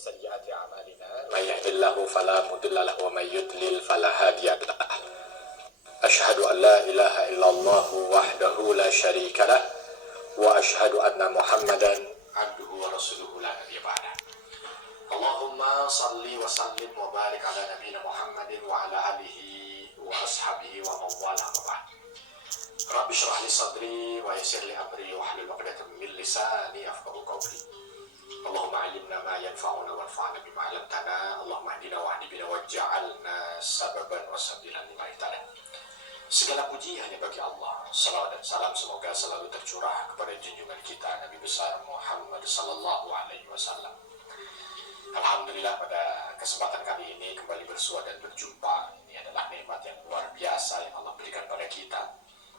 سيئات أعمالنا من يهد الله فلا مضل له ومن يضلل فلا هادي له أشهد أن لا إله إلا الله وحده لا شريك له وأشهد أن محمدا عبده ورسوله لا نبي بعده اللهم صل وسلم وبارك على نبينا محمد وعلى آله وأصحابه ومن والاه وبعد رب اشرح لي صدري ويسر لي أمري واحلل عقدة من لساني يفقهوا قولي اللهم علمنا ما ينفعنا وانفعنا بما علمتنا اللهم اهدنا واهdi bina waj'alna sababan wasabilan lima ihtada. Segala puji hanya bagi Allah. Salawat dan salam semoga selalu tercurah kepada junjungan kita Nabi besar Muhammad sallallahu alaihi wasallam. Alhamdulillah pada kesempatan kali ini kembali bersua dan berjumpa. Ini adalah nikmat yang luar biasa yang Allah berikan pada kita.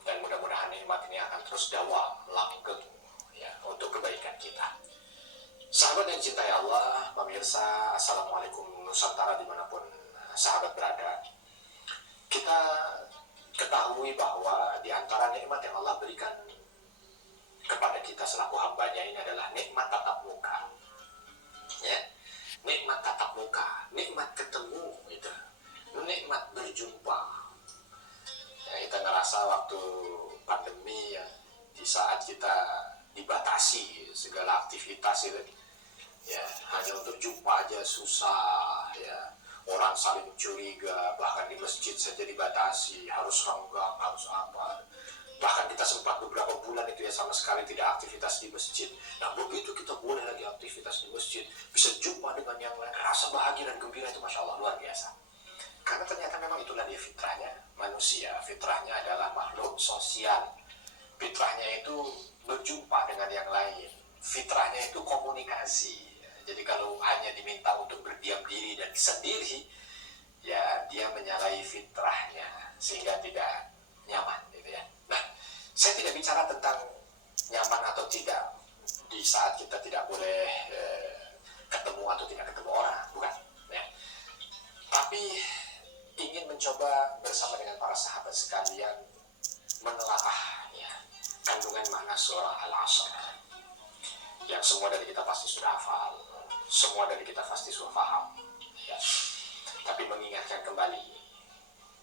Dan mudah-mudahan nikmat ini akan terus dawam, langgeng ya, untuk kebaikan kita. Sahabat yang cintai Allah, pemirsa, Assalamualaikum Nusantara dimanapun sahabat berada. Kita ketahui bahwa di antara nikmat yang Allah berikan kepada kita selaku hambanya ini adalah nikmat tatap muka. Ya, nikmat tatap muka, nikmat ketemu, gitu. Nikmat berjumpa. Ya, kita ngerasa waktu pandemi ya, di saat kita dibatasi segala aktivitas itu. Ya, hanya untuk jumpa aja susah ya. Orang saling curiga, bahkan di masjid saja dibatasi, harus renggang, harus apa. Bahkan kita sempat beberapa bulan itu ya sama sekali tidak aktivitas di masjid. Nah begitu kita boleh lagi aktivitas di masjid, bisa jumpa dengan yang lain, rasa bahagia dan gembira itu Masya Allah luar biasa. Karena ternyata memang itulah dia fitrahnya manusia. Fitrahnya adalah makhluk sosial. Fitrahnya itu berjumpa dengan yang lain. Fitrahnya itu komunikasi. Jadi kalau hanya diminta untuk berdiam diri dan sendiri, ya dia menyalahi fitrahnya sehingga tidak nyaman, gitu ya. Nah, saya tidak bicara tentang nyaman atau tidak di saat kita tidak boleh ketemu atau tidak ketemu orang, bukan. Ya. Tapi ingin mencoba bersama dengan para sahabat sekalian menelaah ya, kandungan makna surah Al-Asr yang semua dari kita pasti sudah hafal, semua dari kita pasti sudah paham ya. Tapi mengingatkan kembali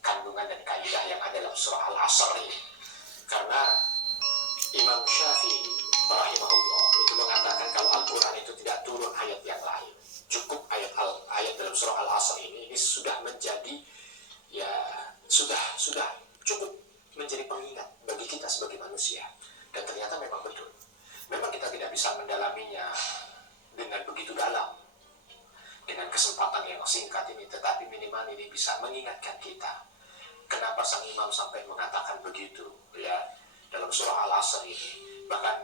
kandungan dan kaidah yang ada dalam surah Al-Asr ini, karena Imam Syafi'i rahimahullah itu mengatakan kalau Al-Quran itu tidak turun ayat yang lain, cukup ayat dalam surah Al-Asr ini sudah menjadi ya sudah cukup menjadi pengingat bagi kita sebagai manusia. Dan ternyata memang betul. Memang kita tidak bisa mendalaminya dengan begitu dalam, dengan kesempatan yang singkat ini, tetapi minimal ini bisa mengingatkan kita. Kenapa sang imam sampai mengatakan begitu ya dalam surah Al-Asr ini. Bahkan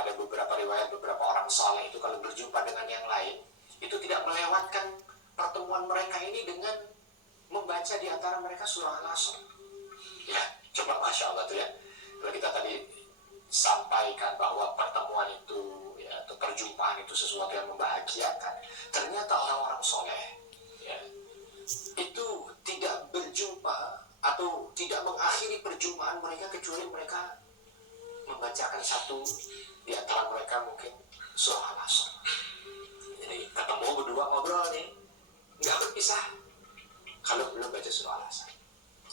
ada beberapa riwayat beberapa orang saleh itu kalau berjumpa dengan yang lain itu tidak melewatkan pertemuan mereka ini dengan membaca di antara mereka surah Al-Asr. Ya, coba Masya Allah tuh ya. Kalau kita tadi sampaikan bahwa pertemuan itu ya, atau perjumpaan itu sesuatu yang membahagiakan, ternyata orang-orang soleh ya, itu tidak berjumpa atau tidak mengakhiri perjumpaan mereka kecuali mereka membacakan satu di antara mereka mungkin surah Al-Asr. Jadi ketemu berdua ngobrol nih, nggak berpisah kalau belum baca surah Al-Asr.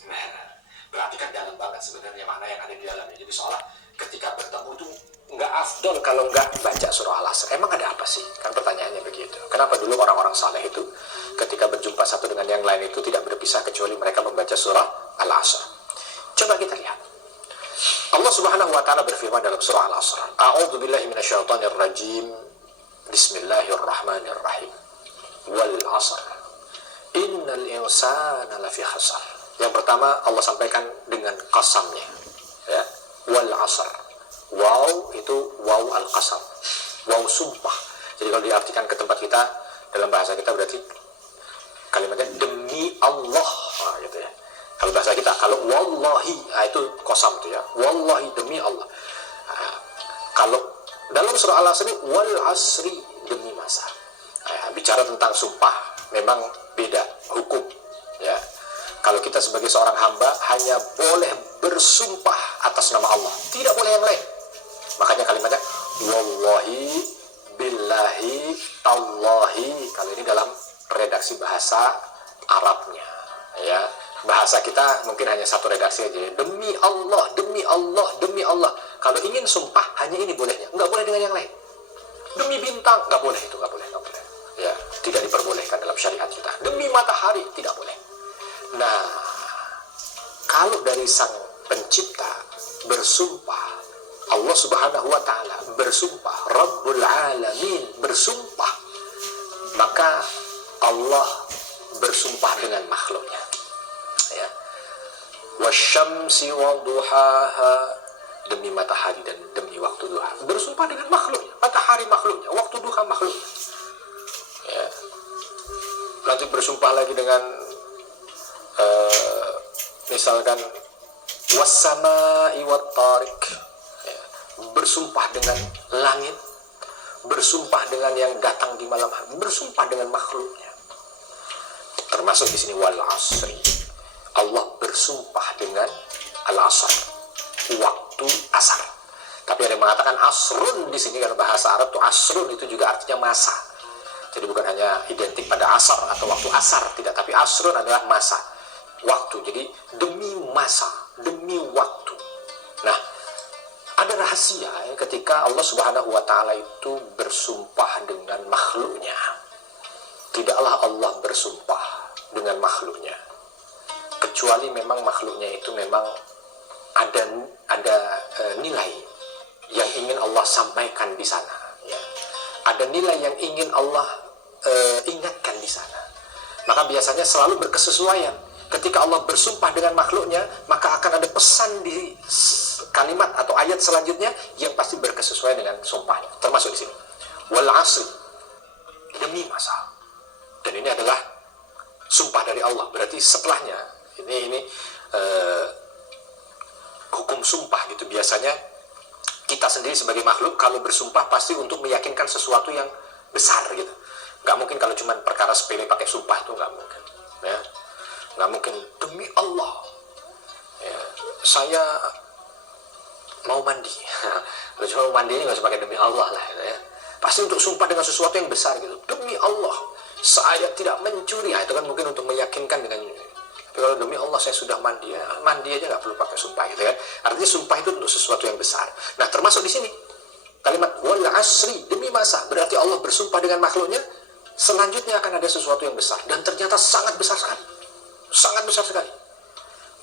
Nah, berarti kan dalam banget sebenarnya makna yang ada di dalamnya. Jadi seolah ketika bertemu itu nggak afdol kalau nggak baca surah Al-Asr. Emang ada apa sih? Kan pertanyaannya begitu. Kenapa dulu orang-orang saleh itu ketika berjumpa satu dengan yang lain itu tidak berpisah kecuali mereka membaca surah Al-Asr? Coba kita lihat. Allah Subhanahu wa taala berfirman dalam surah Al-Asr. A'udzu billahi minasyaitonir rajim. Bismillahirrahmanirrahim. Wal 'asr. Innal insana lafi khasar. Yang pertama Allah sampaikan dengan qasamnya. Ya. Wal 'asr. Waw itu waw al-qasam. Waw sumpah. Jadi kalau diartikan ke tempat kita dalam bahasa kita berarti kalimatnya demi Allah, nah, gitu ya. Kalau bahasa kita kalau wallahi, nah, itu qasam itu ya. Wallahi demi Allah. Nah, kalau dalam surah Al-Asr wal 'asri demi masa. Nah, bicara tentang sumpah memang beda hukum ya. Kalau kita sebagai seorang hamba hanya boleh bersumpah atas nama Allah, tidak boleh yang lain. Makanya kalimatnya wallahi billahi, tallahi. Kalau ini dalam redaksi bahasa Arabnya, ya. Bahasa kita mungkin hanya satu redaksi aja, demi Allah, demi Allah, demi Allah. Kalau ingin sumpah hanya ini bolehnya, nggak boleh dengan yang lain. Demi bintang, nggak boleh, itu nggak boleh, nggak boleh. Ya, tidak diperbolehkan dalam syariat kita. Demi matahari, tidak boleh. Nah, kalau dari sang pencipta bersumpah, Allah Subhanahu wa Ta'ala bersumpah, Rabbul Alamin bersumpah, maka Allah bersumpah dengan makhluknya, ya. Wasyamsi wa duhaha, demi matahari dan demi waktu duha, bersumpah dengan makhluknya, matahari makhluknya, waktu duha makhluknya, ya. Nanti bersumpah lagi dengan misalkan wassama'i wattariq, ya. Bersumpah dengan langit, bersumpah dengan yang datang di malam hari, bersumpah dengan makhluknya. Termasuk di sini wal asri, Allah bersumpah dengan al-asr, waktu asar. Tapi ada yang mengatakan asrun di sini, kalau bahasa Arab tuh asrun itu juga artinya masa. Jadi bukan hanya identik pada asar atau waktu asar, tidak, tapi asrun adalah masa, waktu. Jadi demi masa, demi waktu. Nah, ada rahasia ya, ketika Allah Subhanahu wa Ta'ala itu bersumpah dengan makhluknya. Tidaklah Allah bersumpah dengan makhluknya kecuali memang makhluknya itu memang ada nilai yang ingin Allah sampaikan di sana, ya. Ada nilai yang ingin Allah ingatkan di sana. Maka biasanya selalu berkesesuaian. Ketika Allah bersumpah dengan makhluknya, maka akan ada pesan di kalimat atau ayat selanjutnya yang pasti berkesesuaian dengan sumpahnya. Termasuk di sini, wal asri, demi masa. Dan ini adalah sumpah dari Allah. Berarti setelahnya ini hukum sumpah gitu. Biasanya kita sendiri sebagai makhluk kalau bersumpah pasti untuk meyakinkan sesuatu yang besar gitu. Nggak mungkin kalau cuma perkara sepele pakai sumpah, itu nggak mungkin, ya. Nggak mungkin demi Allah, ya, saya mau mandi. Kalau cuma mau mandi nggak usah pakai demi Allah lah, ya. Pasti untuk sumpah dengan sesuatu yang besar gitu. Demi Allah, saya tidak mencuri. Nah, itu kan mungkin untuk meyakinkan dengan. Tapi kalau demi Allah saya sudah mandi, ya, mandi aja nggak perlu pakai sumpah gitu kan. Artinya sumpah itu untuk sesuatu yang besar. Nah, termasuk di sini kalimat wal asri, demi masa, berarti Allah bersumpah dengan makhluknya. Selanjutnya akan ada sesuatu yang besar, dan ternyata sangat besar sekali, sangat besar sekali.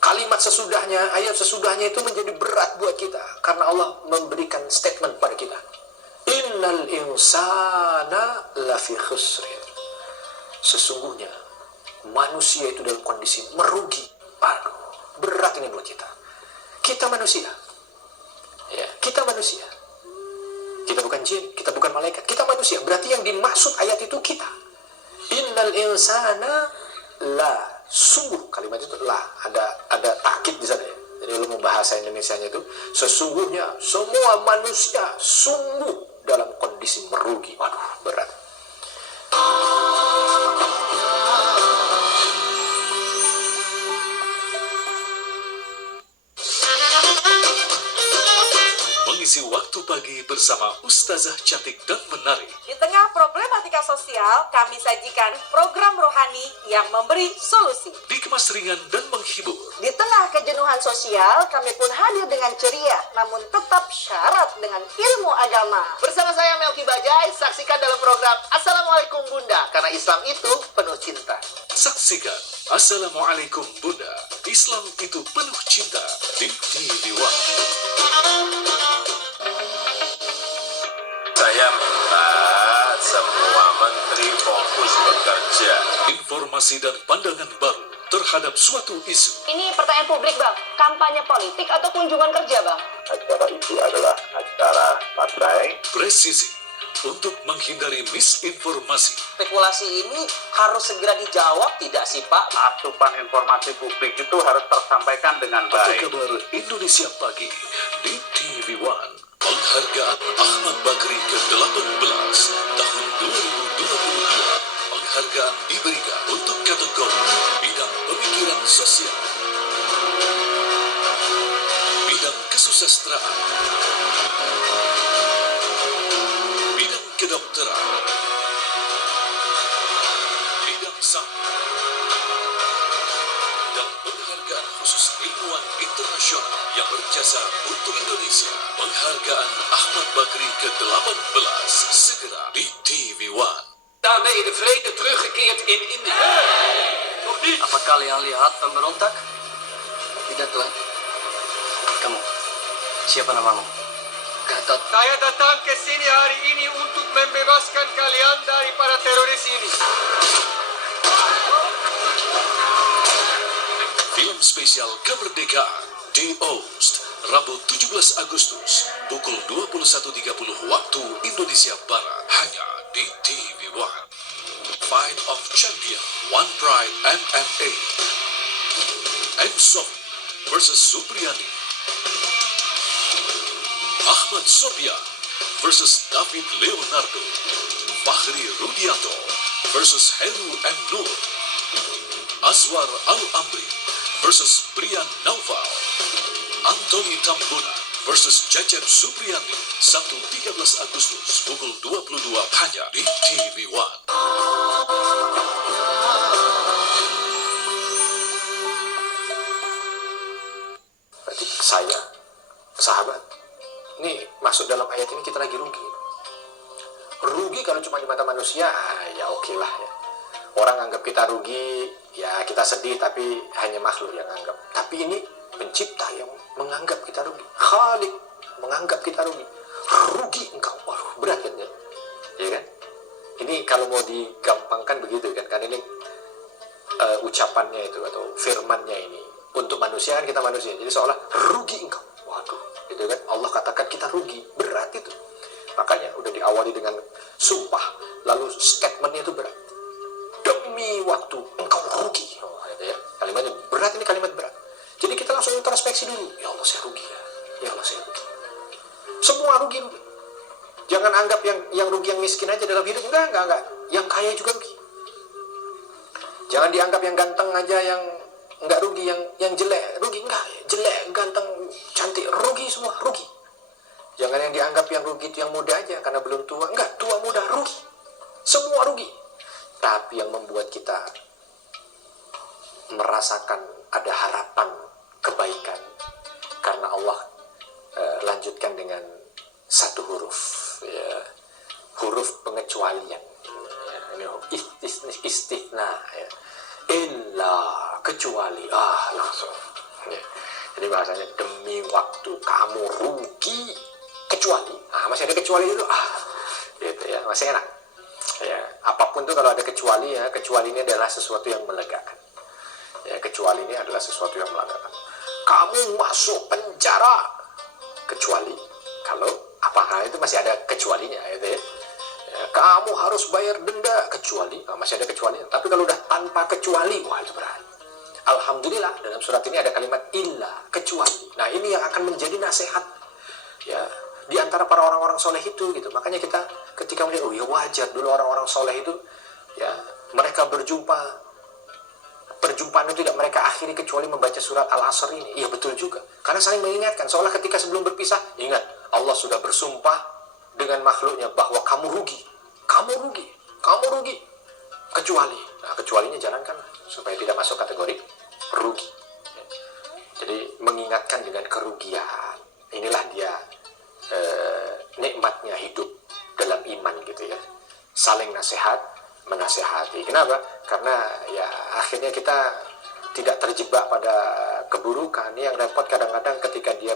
Kalimat sesudahnya, ayat sesudahnya itu menjadi berat buat kita karena Allah memberikan statement pada kita. Innal insana lafi khusrin. Sesungguhnya manusia itu dalam kondisi merugi. Aduh, berat ini buat kita. Kita manusia, ya, kita manusia. Kita bukan jin, kita bukan malaikat, kita manusia. Berarti yang dimaksud ayat itu kita. Innal insana la, sungguh, kalimat itu lah ada takkid di sana, ya. Jadi ilmu bahasa Indonesianya itu sesungguhnya semua manusia sungguh dalam kondisi merugi. Waduh, berat. Mengisi waktu pagi bersama Ustazah cantik dan menarik. Di tengah problematika sosial, kami sajikan program rohani yang memberi solusi. Dikemas ringan dan menghibur. Di tengah kejenuhan sosial, kami pun hadir dengan ceria, namun tetap syarat dengan ilmu agama. Bersama saya Melki Bajai, saksikan dalam program Assalamualaikum Bunda, karena Islam itu penuh cinta. Saksikan Assalamualaikum Bunda, Islam itu penuh cinta di TV1. Saya minta semua menteri fokus bekerja. Informasi dan pandangan baru terhadap suatu isu. Ini pertanyaan publik, Bang. Kampanye politik atau kunjungan kerja, Bang? Acara itu adalah acara partai. Presisi untuk menghindari misinformasi. Spekulasi ini harus segera dijawab tidak sih, Pak? Asupan informasi publik itu harus tersampaikan dengan Apa baik. kabar Indonesia Pagi di TV1? Penghargaan Ahmad Bakri ke-18 tahun 2022. Penghargaan diberikan untuk kategori bidang pemikiran sosial, bidang kesusastraan, bidang kedokteran, bidang sains, dan penghargaan khusus ilmuwan internasional yang berjasa untuk Indonesia. Penghargaan Ahmad Bakri ke-18 segera di TV One. Daarmee de vrede teruggekeerd in India. Nog niet. Apa kalian lihat pemberontak? Tidak, Tuan. Kamu, siapa namamu? Gatot. Saya datang ke sini hari ini untuk membebaskan kalian dari para teroris ini. Film spesial kemerdekaan di Oost, Rabu 17 Agustus, pukul 21.30 waktu Indonesia Barat, hanya di TV One. Fight of Champion, One Pride MMA. Ensof versus Supriyadi. Ahmad Sofyan versus David Leonardo. Fahri Rudianto versus Heru M. Nur. Aswar Al-Amri versus Brian Naufal. Anthony Tambuna versus Cecep Supriyandi, Sabtu 13 Agustus pukul 22 hanya di TV One. Berarti saya, sahabat, ini masuk dalam ayat ini kita lagi rugi. Rugi kalau cuma di mata manusia, ya oke lah ya. Orang anggap kita rugi, ya kita sedih, tapi hanya makhluk yang anggap. Tapi ini pencipta yang menganggap kita rugi. Khalik menganggap kita rugi. Rugi engkau. Waduh, berat kan ya? Ya kan? Ini kalau mau digampangkan begitu kan? Karena ini ucapannya itu atau firmannya ini. Untuk manusia kan kita manusia. Jadi seolah rugi engkau. Waduh, gitu kan? Allah katakan kita rugi. Berat itu. Makanya udah diawali dengan sumpah. Lalu statementnya itu berat. Demi waktu engkau rugi. Oh, gitu ya. Kalimatnya berat, ini kalimat berat. Jadi kita langsung introspeksi dulu. Ya Allah, saya rugi ya. Ya Allah, saya rugi. Semua rugi. Jangan anggap yang rugi yang miskin aja dalam hidup. Enggak. Yang kaya juga rugi. Jangan dianggap yang ganteng aja yang enggak rugi, yang jelek rugi. Enggak, jelek, ganteng, cantik rugi, semua rugi. Jangan yang dianggap yang rugi itu yang muda aja karena belum tua. Enggak, tua muda rugi. Semua rugi. Tapi yang membuat kita merasakan ada harapan kebaikan karena Allah lanjutkan dengan satu huruf, ya, huruf pengecualian, ya, ini istithna, ya. Illa, kecuali, langsung, ya. Jadi bahasanya demi waktu kamu rugi kecuali, masih ada kecuali itu, gitu ya, masih enak. Ya, apapun itu kalau ada kecuali, ya, kecuali ini adalah sesuatu yang melegakan. Ya, kecuali ini adalah sesuatu yang melegakan. Kamu masuk penjara kecuali kalau apakah itu masih ada kecualinya, gitu ya. Ya, kamu harus bayar denda kecuali, masih ada kecualinya. Tapi kalau udah tanpa kecuali, wah itu berat. Alhamdulillah dalam surat ini ada kalimat illa, kecuali. Nah, ini yang akan menjadi nasihat, ya, di antara para orang-orang soleh itu, gitu. Makanya kita ketika melihat, oh ya wajar dulu orang-orang soleh itu, ya, mereka perjumpaan itu tidak mereka akhiri kecuali membaca surat Al-Asr ini. Iya betul juga, karena saling mengingatkan. Seolah ketika sebelum berpisah, ingat Allah sudah bersumpah dengan makhluknya bahwa kamu rugi, kecuali. Nah, kecualinya jalankan supaya tidak masuk kategori rugi. Jadi mengingatkan dengan kerugian. Inilah dia nikmatnya hidup dalam iman, gitu ya. Saling nasihat, menasehati. Kenapa? Karena ya akhirnya kita tidak terjebak pada keburukan. Yang repot kadang-kadang ketika dia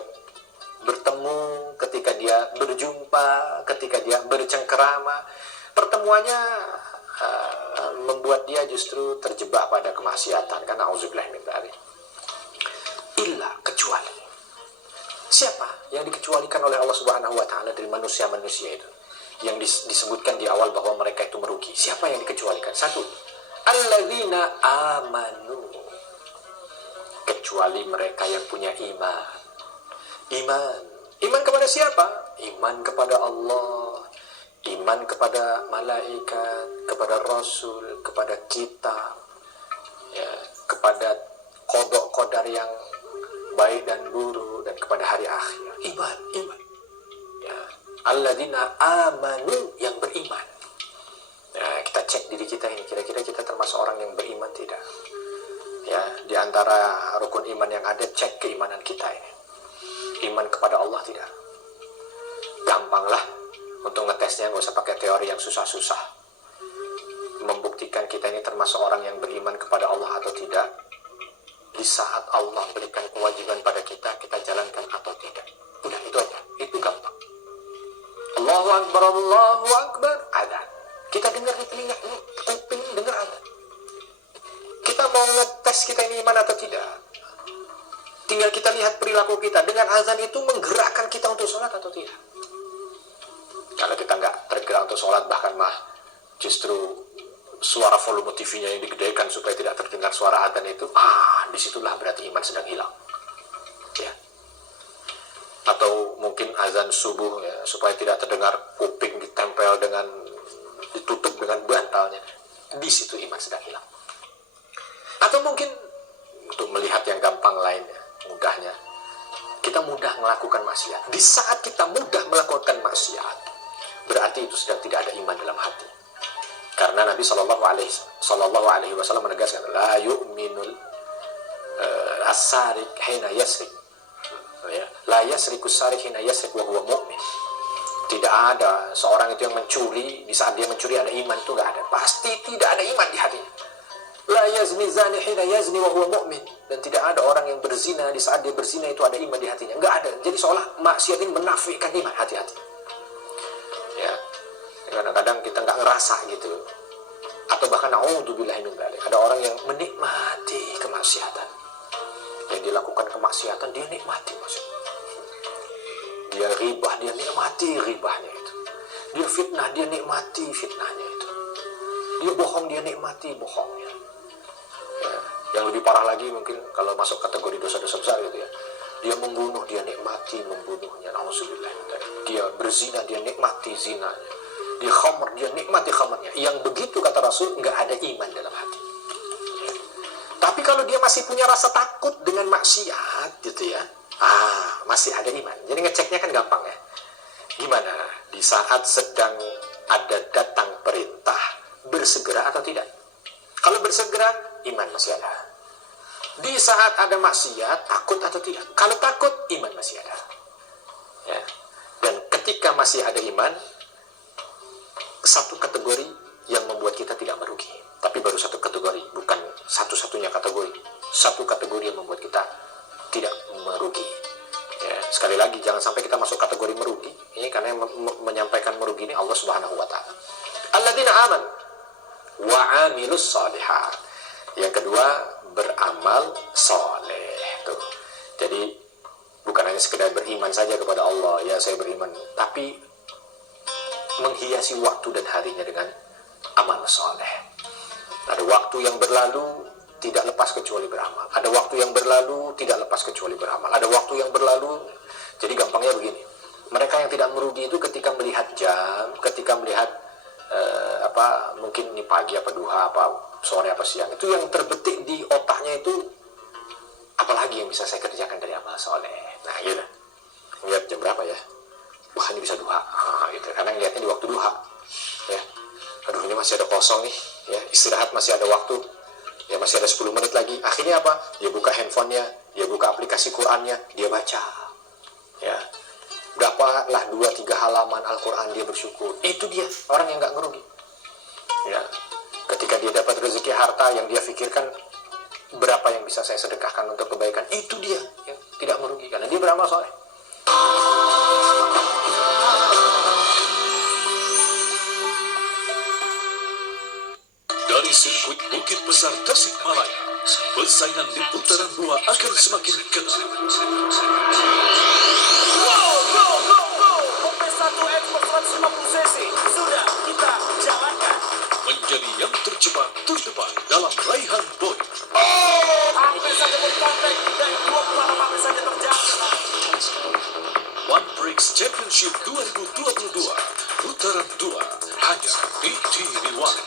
bertemu, ketika dia berjumpa, ketika dia bercengkerama, pertemuannya membuat dia justru terjebak pada kemaksiatan. Kan auzubillah min dzalik. Illa, kecuali. Siapa yang dikecualikan oleh Allah Subhanahu wa taala dari manusia-manusia itu? Yang disebutkan di awal bahwa mereka itu merugi. Siapa yang dikecualikan? Satu, alladzina amanu. Kecuali mereka yang punya iman. Iman kepada siapa? Iman kepada Allah, iman kepada malaikat, kepada Rasul, kepada kitab, ya, kepada qada qadar yang baik dan buruk, dan kepada hari akhir. Iman. Ya. alladzina amanu, yang beriman. Nah, kita cek diri kita ini, kira-kira kita termasuk orang yang beriman tidak? Ya, di antara rukun iman yang ada, cek keimanan kita ini. Iman kepada Allah tidak? Gampang lah untuk ngetesnya, nggak usah pakai teori yang susah-susah. Membuktikan kita ini termasuk orang yang beriman kepada Allah atau tidak, di saat Allah berikan kewajiban pada kita, kita jalankan atau tidak. Udah, itu aja, itu gampang. Allahu Akbar, Allahu Akbar, ada. Kita dengar di telinga, kuping dengar ada. Kita mau ngetes kita ini iman atau tidak, tinggal kita lihat perilaku kita. Dengan azan itu menggerakkan kita untuk sholat atau tidak? Kalau kita nggak tergerak untuk sholat, bahkan justru suara volume TV-nya yang digedekan supaya tidak terdengar suara azan itu, disitulah berarti iman sedang hilang. Ya. Atau mungkin azan subuh, ya, supaya tidak terdengar, kuping ditempel dengan, ditutup dengan bantalnya. Di situ iman sedang hilang. Atau mungkin untuk melihat yang gampang lainnya, mudahnya, kita mudah melakukan maksiat. Di saat kita mudah melakukan maksiat, berarti itu sedang tidak ada iman dalam hati. Karena Nabi Shallallahu Alaihi Wasallam menegaskan, la yu'minul as-sarik hina yasrik, la yasrikus sarik hina yasrik wa huwa mu'min. Tidak ada seorang itu yang mencuri, di saat dia mencuri ada iman, itu nggak ada. Pasti tidak ada iman di hatinya. La yazni zani hina yazni wa huwa mu'min. Dan tidak ada orang yang berzina, di saat dia berzina itu ada iman di hatinya. Nggak ada. Jadi seolah maksiat ini menafikan iman. Hati-hati. Ya. Kadang-kadang kita nggak ngerasa gitu. Atau bahkan na'udzubillahi min dzalik, ada orang yang menikmati kemaksiatan. Yang dilakukan kemaksiatan dia nikmati maksudnya. Dia ribah, dia nikmati ribahnya itu. Dia fitnah, dia nikmati fitnahnya itu. Dia bohong, dia nikmati bohongnya. Ya, yang lebih parah lagi mungkin kalau masuk kategori dosa-dosa besar gitu ya. Dia membunuh, dia nikmati membunuhnya. Alhamdulillah. Dia berzina, dia nikmati zinanya. Dia khamr, dia nikmati khamrnya. Yang begitu kata Rasul, nggak ada iman dalam hati. Ya. Tapi kalau dia masih punya rasa takut dengan maksiat gitu ya, masih ada iman. Jadi ngeceknya kan gampang ya. Gimana? Di saat sedang ada datang perintah, bersegera atau tidak? Kalau bersegera, iman masih ada. Di saat ada maksiat, takut atau tidak? Kalau takut, iman masih ada. Ya. Dan ketika masih ada iman, satu kategori yang membuat kita tidak merugi. Tapi baru satu kategori, bukan satu-satunya kategori. Satu kategori yang membuat kita tidak merugi. Ya, sekali lagi jangan sampai kita masuk kategori merugi. Ini karena yang menyampaikan merugi ini Allah Subhanahu wa taala. Alladzina aman wa 'amilus shalihat. Yang kedua, beramal soleh. Tuh. Jadi bukan hanya sekedar beriman saja kepada Allah, ya saya beriman, tapi menghiasi waktu dan harinya dengan amal soleh. Ada waktu yang berlalu tidak lepas kecuali beramal. Ada waktu yang berlalu tidak lepas kecuali beramal. Ada waktu yang berlalu, jadi gampangnya begini. Mereka yang tidak merugi itu ketika melihat jam, ketika melihat mungkin ini pagi apa duha apa sore apa siang, itu yang terbetik di otaknya itu apalagi yang bisa saya kerjakan dari amal soleh. Nah gitu. Lihat jam berapa ya? Wah ini bisa duha. Gitu. Karena ngeliatnya di waktu duha. Ya. Aduh ini masih ada kosong nih. Ya, istirahat masih ada waktu. Ya masih ada 10 menit lagi. Akhirnya apa? Dia buka handphonenya, dia buka aplikasi Qur'annya, dia baca. Ya. Dapatlah 2-3 halaman Al-Quran, dia bersyukur. Itu dia, orang yang nggak ngerugi. Ya. Ketika dia dapat rezeki harta yang dia pikirkan, berapa yang bisa saya sedekahkan untuk kebaikan, itu dia yang tidak merugi. Karena dia beramal soleh. Dari sirkuit Bukit Besar Tasikmalaya, persaingan di putaran 2 akan semakin ketat. Menjadi yang tercepat terdepan dalam raihan poin. One Bricks Championship 2022 putaran 2 hanya di TV One.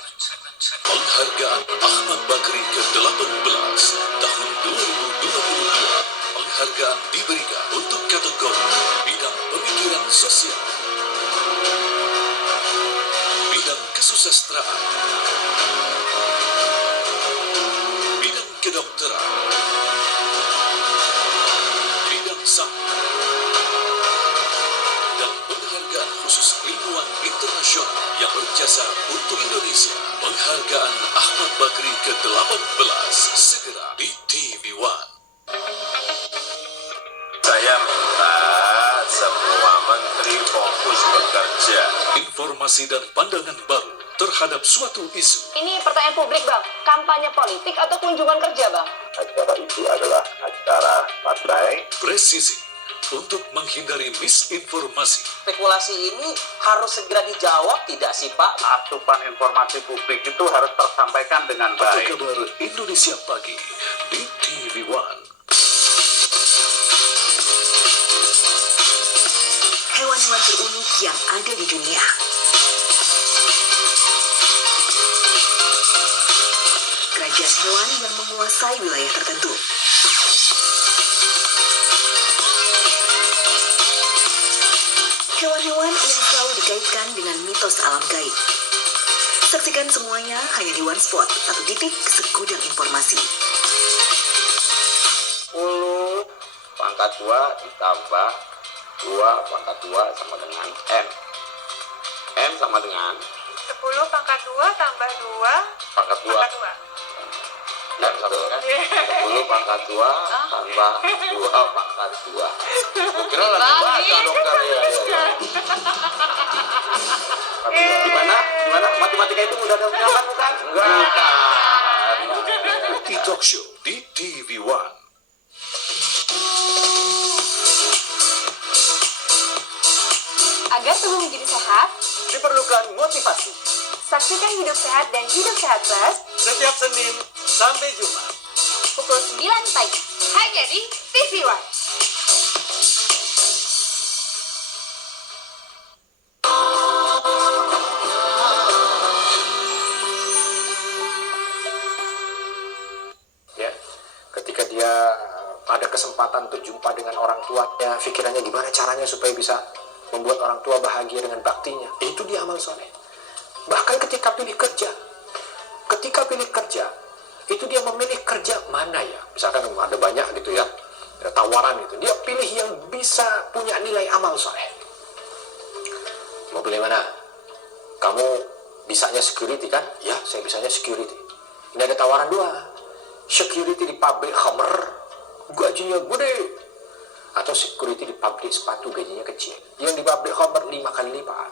Penghargaan Ahmad Bakri ke-18 tahun 2022. Penghargaan diberikan untuk kategori bidang pemikiran sosial. kesusastraan, bidang kedokteran, bidang saham, dan penghargaan khusus ilmuwan internasional yang berjasa untuk Indonesia. Penghargaan Ahmad Bakri ke-18 segera di TV One. Saya minta semua menteri fokus bekerja. Informasi dan pandangan baru terhadap suatu isu. Ini pertanyaan publik, Bang. Kampanye politik atau kunjungan kerja, Bang? Acara itu adalah acara partai. Presisi untuk menghindari misinformasi. Spekulasi ini harus segera dijawab tidak sih Pak? Asupan informasi publik itu harus tersampaikan dengan Apa baik. kabar Indonesia Pagi di TV One. Hewan-hewan terunik yang ada di dunia. Kerajaan hewan yang menguasai wilayah tertentu. Hewan-hewan yang selalu dikaitkan dengan mitos alam gaib. Saksikan semuanya hanya di One Spot, satu titik segudang informasi. 10 pangkat 2 ditambah 2 pangkat 2 sama dengan M. M sama dengan 10 pangkat 2 tambah 2 pangkat 2. M sama dengan 10 pangkat 2 tambah 2 pangkat 2. Kira lagi baca dokter ya. Gimana? Matematika itu mudah dilakukan bukan? Enggak. E-Talk Show di TV One. Agar tubuh menjadi sehat, Diperlukan motivasi. saksikan Hidup Sehat dan Hidup Sehat Plus Setiap Senin sampai Jumat. pukul 9 pagi hanya di TV One. Ya, ketika dia ada kesempatan untuk jumpa dengan orang tuanya, pikirannya gimana caranya supaya bisa membuat orang tua bahagia dengan baktinya. Itu dia amal soleh. Bahkan ketika pilih kerja, itu dia memilih kerja mana ya. Misalkan ada banyak gitu ya, tawaran gitu. Dia pilih yang bisa punya nilai amal soleh. Mau pilih mana? Kamu bisanya security kan? Ya, saya bisanya security. Ini ada tawaran dua. Security di pabrik khamer, gajinya gede. Atau security di pabrik sepatu, gajinya kecil. Yang di pabrik khamer 5 kali lipat.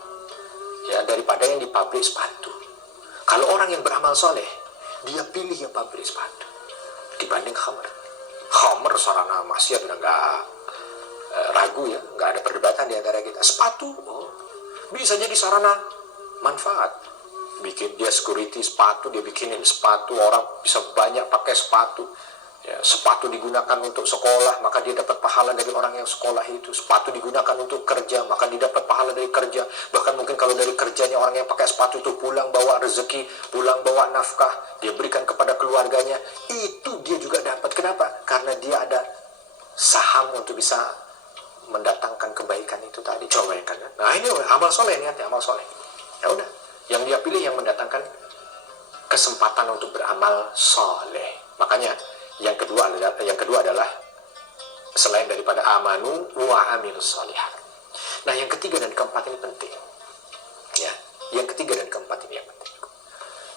Ya, daripada yang di pabrik sepatu. Kalau orang yang beramal soleh, dia pilih yang pabrik sepatu dibanding khamer. Khamer sarana maksiat udah nggak ragu ya, nggak ada perdebatan di antara kita. Sepatu, bisa jadi sarana manfaat. Bikin dia security sepatu, dia bikinin sepatu, orang bisa banyak pakai sepatu. Ya, sepatu digunakan untuk sekolah, maka dia dapat pahala dari orang yang sekolah itu. Sepatu digunakan untuk kerja, maka dia dapat pahala dari kerja. Bahkan mungkin kalau dari kerjanya orang yang pakai sepatu itu pulang bawa rezeki, pulang bawa nafkah, dia berikan kepada keluarganya, itu dia juga dapat. Kenapa? Karena dia ada saham untuk bisa mendatangkan kebaikan itu tadi. Coba ya kan. Nah ini amal soleh, niatnya amal soleh. Ya udah, yang dia pilih yang mendatangkan kesempatan untuk beramal soleh. Makanya yang kedua adalah selain daripada amanu wa amilus sholihat. Nah, yang ketiga dan keempat ini penting. Ya, yang ketiga dan keempat ini yang penting.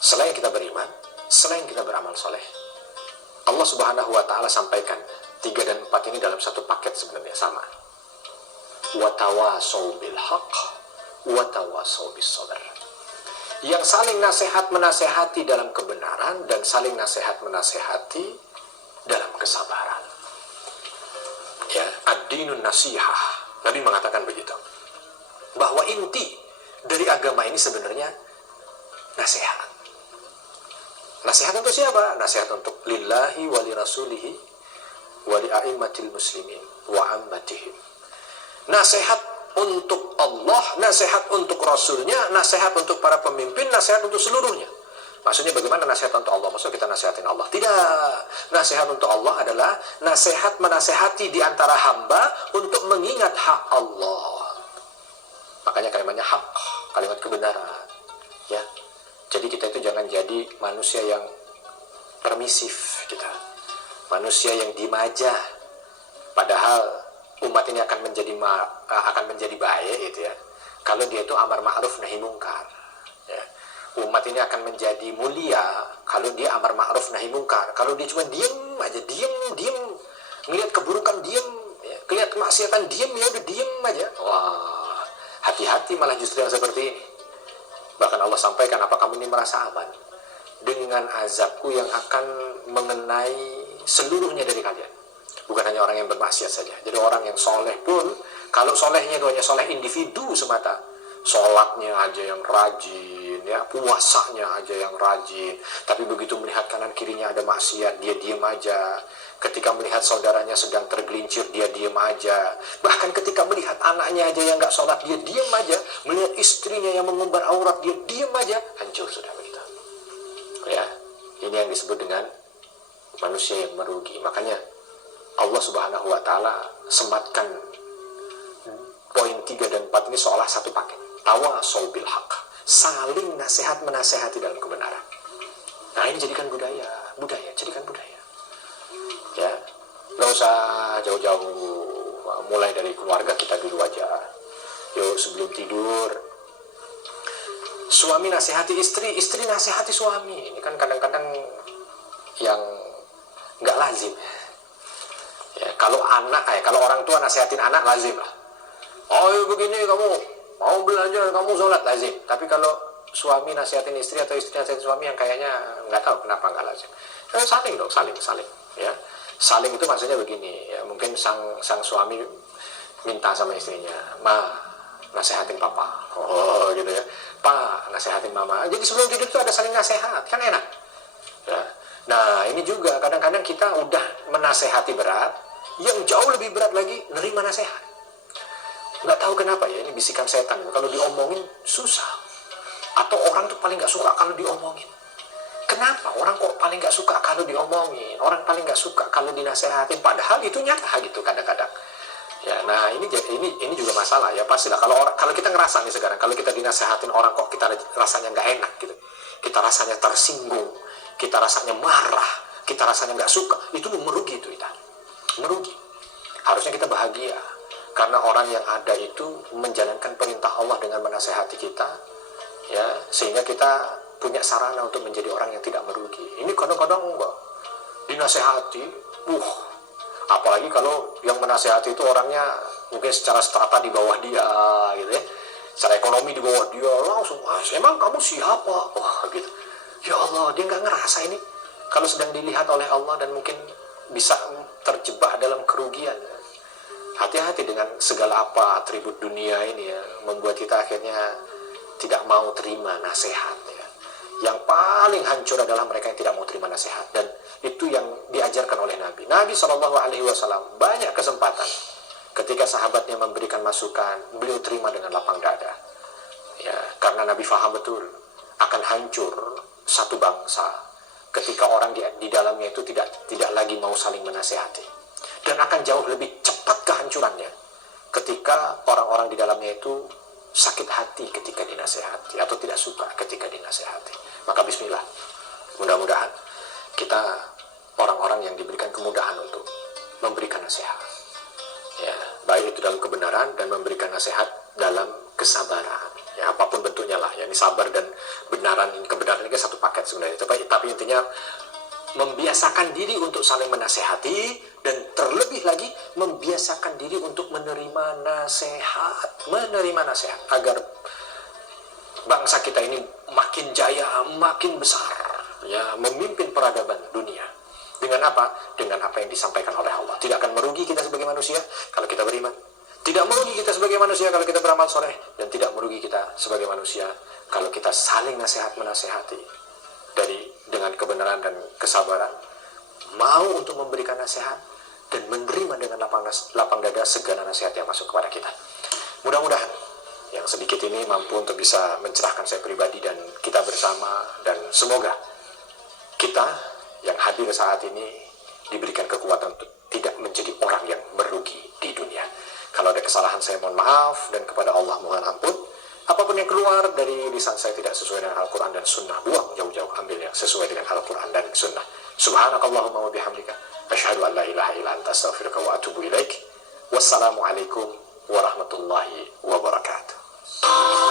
Selain kita beriman, selain kita beramal soleh, Allah Subhanahu wa taala sampaikan 3 dan 4 ini dalam satu paket sebenarnya sama. Wa tawasau bil haqq wa tawasau bis sabr. Yang saling nasihat menasehati dalam kebenaran dan saling nasihat menasehati dalam kesabaran. Ya, ad-dinun nasihah. Nabi mengatakan begitu. Bahwa inti dari agama ini sebenarnya nasihat. Nasihat untuk siapa? Nasihat untuk lillahi wa li rasulihi wa li a'immatil muslimin wa ammatihim. Nasihat untuk Allah, nasihat untuk Rasulnya, nasihat untuk para pemimpin, nasihat untuk seluruhnya. Maksudnya bagaimana nasihat untuk Allah? Maksudnya kita nasihatin Allah? Tidak. Nasihat untuk Allah adalah nasihat menasehati di antara hamba untuk mengingat hak Allah. Makanya kalimatnya hak, kalimat kebenaran. Ya. Jadi kita itu jangan jadi manusia yang permisif kita. Manusia yang diem aja. Padahal umat ini akan menjadi baik gitu ya. Kalau dia itu amar ma'ruf nahi mungkar. Ya. Umat ini akan menjadi mulia kalau dia amar ma'ruf nahi mungkar. Kalau dia cuma diem aja, diem, ngelihat keburukan diem, ya. Ngelihat kemaksiatan diem, ya udah diem aja. Wah, hati-hati malah justru yang seperti ini. Bahkan Allah sampaikan, apa kamu ini merasa aman dengan azabku yang akan mengenai seluruhnya dari kalian. Bukan hanya orang yang bermaksiat saja. Jadi orang yang soleh pun, kalau solehnya itu hanya soleh individu semata, sholatnya aja yang rajin, ya, puasanya aja yang rajin, tapi begitu melihat kanan kirinya ada maksiat, dia diem aja. Ketika melihat saudaranya sedang tergelincir, dia diem aja. Bahkan ketika melihat anaknya aja yang gak sholat, dia diem aja. Melihat istrinya yang mengumbar aurat, dia diem aja. Hancur sudah begitu. Ya, ini yang disebut dengan manusia yang merugi. Makanya Allah Subhanahu wa Ta'ala sematkan poin 3 dan 4 ini seolah satu paket. Tawasau bil haq, saling nasihat menasehati dalam kebenaran. Nah, ini jadikan budaya, jadikan budaya. Ya, nggak usah jauh-jauh, mulai dari keluarga kita dulu aja. Yuk, sebelum tidur, suami nasihati istri, istri nasihati suami. Ini kan kadang-kadang yang nggak lazim. Ya, kalau orang tua nasihatin anak lazim lah. Oh begini, kamu mau belajar, kamu sholat, lazim. Tapi kalau suami nasihatin istri atau istri nasihatin suami, yang kayaknya nggak tahu kenapa nggak lazim. Saling dong, saling. Ya, saling itu maksudnya begini. Ya, mungkin sang suami minta sama istrinya, ma, nasihatin papa. Oh gitu ya, pa, nasihatin mama. Jadi sebelum tidur itu ada saling nasihat, kan enak. Ya. Nah ini juga kadang-kadang kita udah menasehati berat, yang jauh lebih berat lagi nerima nasihat. Nggak tahu kenapa ya, ini bisikan setan. Kalau diomongin susah, atau orang tuh paling nggak suka kalau diomongin. Kenapa orang kok paling nggak suka kalau diomongin? Orang paling nggak suka kalau dinasehatin. Padahal itu nyata gitu kadang-kadang. Ya, nah ini juga masalah ya, pastilah. Kalau kita ngerasa nih sekarang, kalau kita dinasehatin orang kok kita rasanya nggak enak gitu, kita rasanya tersinggung, kita rasanya marah, kita rasanya nggak suka, itu merugi itu kita, merugi. Harusnya kita bahagia karena orang yang ada itu menjalankan perintah Allah dengan menasehati kita, ya, sehingga kita punya sarana untuk menjadi orang yang tidak merugi. Ini kadang-kadang enggak dinasehati, apalagi kalau yang menasehati itu orangnya mungkin secara strata di bawah dia gitu ya, secara ekonomi di bawah dia, langsung, emang kamu siapa? Wah gitu. Ya Allah, dia nggak ngerasa ini kalau sedang dilihat oleh Allah dan mungkin bisa terjebak dalam kerugian. Hati-hati dengan segala apa atribut dunia ini ya, membuat kita akhirnya tidak mau terima nasihat ya. Yang paling hancur adalah mereka yang tidak mau terima nasihat, dan itu yang diajarkan oleh Nabi. Nabi SAW banyak kesempatan ketika sahabatnya memberikan masukan, beliau terima dengan lapang dada. Ya, karena Nabi faham betul akan hancur satu bangsa ketika orang di dalamnya itu tidak lagi mau saling menasehati, dan akan jauh lebih cepat kehancurannya ketika orang-orang di dalamnya itu sakit hati ketika dinasehati atau tidak suka ketika dinasehati. Maka bismillah, mudah-mudahan kita orang-orang yang diberikan kemudahan untuk memberikan nasihat, ya, baik itu dalam kebenaran dan memberikan nasihat dalam kesabaran, ya, apapun bentuknya lah. Ya, ini sabar dan kebenaran ini satu paket sebenarnya. Tapi intinya membiasakan diri untuk saling menasehati, dan terlebih lagi membiasakan diri untuk menerima nasihat agar bangsa kita ini makin jaya, makin besar, ya, memimpin peradaban dunia. Dengan apa? Dengan apa yang disampaikan oleh Allah. Tidak akan merugi kita sebagai manusia kalau kita beriman, tidak merugi kita sebagai manusia kalau kita beramal soleh, dan tidak merugi kita sebagai manusia kalau kita saling menasehati dengan kebenaran dan kesabaran, mau untuk memberikan nasihat dan menerima dengan lapang dada segala nasihat yang masuk kepada kita. Mudah-mudahan yang sedikit ini mampu untuk bisa mencerahkan saya pribadi dan kita bersama, dan semoga kita yang hadir saat ini diberikan kekuatan untuk tidak menjadi orang yang merugi di dunia. Kalau ada kesalahan saya mohon maaf, dan kepada Allah mohon ampun. Apapun yang keluar dari lisan saya tidak sesuai dengan Al-Quran dan Sunnah, buang jauh-jauh, ambil yang sesuai dengan Al-Quran dan Sunnah. Subhanakallahumma wa bihamdika, asyhadu an la ilaha illa anta astaghfiruka wa atubu ilaik. Wassalamualaikum warahmatullahi wabarakatuh.